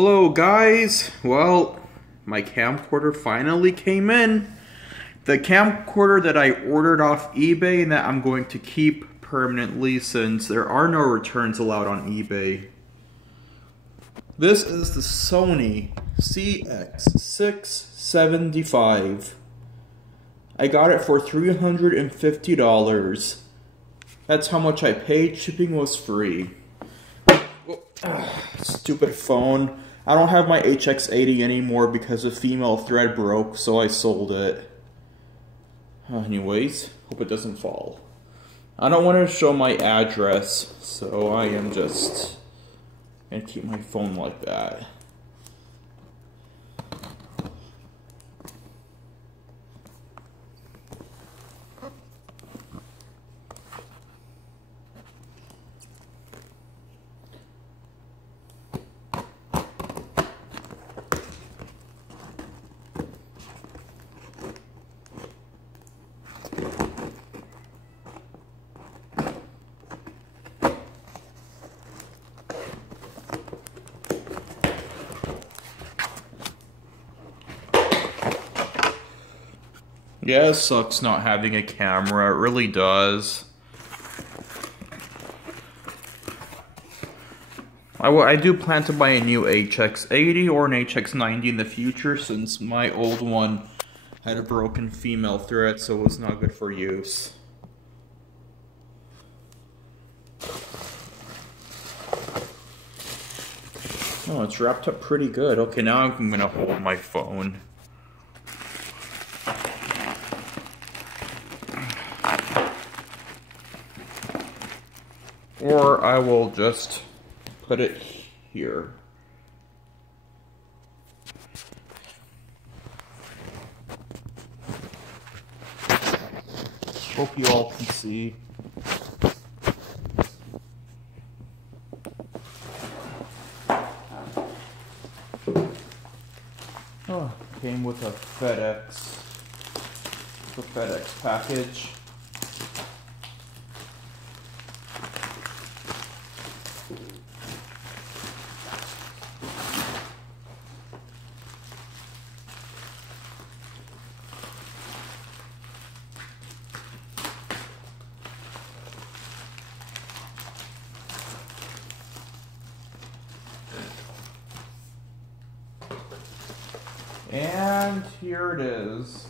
Hello guys, well, my camcorder finally came in. The camcorder that I ordered off eBay and that I'm going to keep permanently since there are no returns allowed on eBay. This is the Sony CX675. I got it for $350. That's how much I paid. Shipping was free. Stupid phone. I don't have my HX80 anymore because the female thread broke, so I sold it. Anyways, hope it doesn't fall. I don't want to show my address, so I am just gonna keep my phone like that. Yeah, it sucks not having a camera, it really does. I do plan to buy a new HX80 or an HX90 in the future since my old one had a broken female thread, so it was not good for use. Oh, it's wrapped up pretty good. Okay, now I'm gonna hold my phone. Or I will just put it here. Hope you all can see. Oh, came with a FedEx package. And here it is.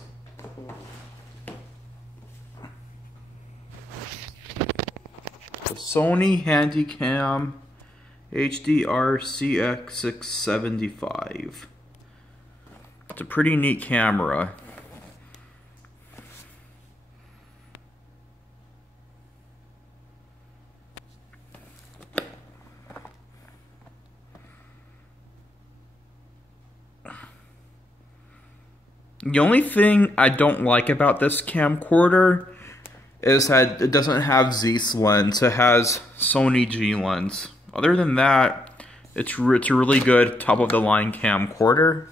The Sony Handycam HDR CX675. It's a pretty neat camera. The only thing I don't like about this camcorder is that it doesn't have Zeiss lens, it has Sony G lens. Other than that, it's a really good top-of-the-line camcorder.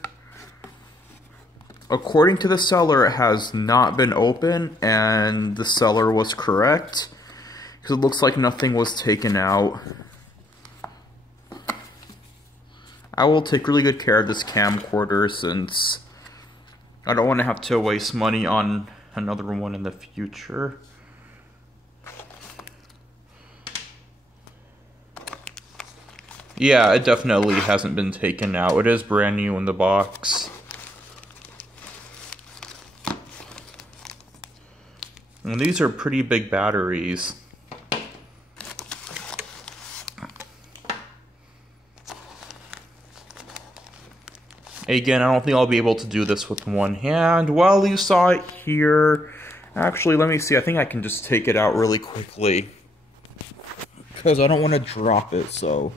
According to the seller, it has not been opened, and the seller was correct, because it looks like nothing was taken out. I will take really good care of this camcorder since I don't want to have to waste money on another one in the future. Yeah, it definitely hasn't been taken out. It is brand new in the box. And these are pretty big batteries. Again, I don't think I'll be able to do this with one hand. Well, you saw it here. Actually, let me see. I think I can just take it out really quickly, because I don't want to drop it, so.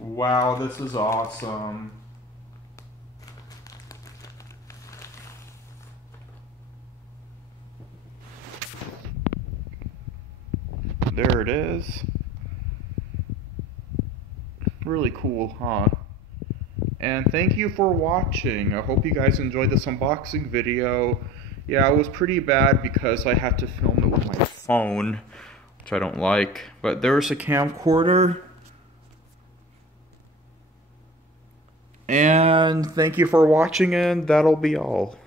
Wow, this is awesome. There it is. Really cool, huh? And thank you for watching. I hope you guys enjoyed this unboxing video. Yeah, it was pretty bad because I had to film it with my phone, which I don't like. But there's a camcorder. And thank you for watching, and that'll be all.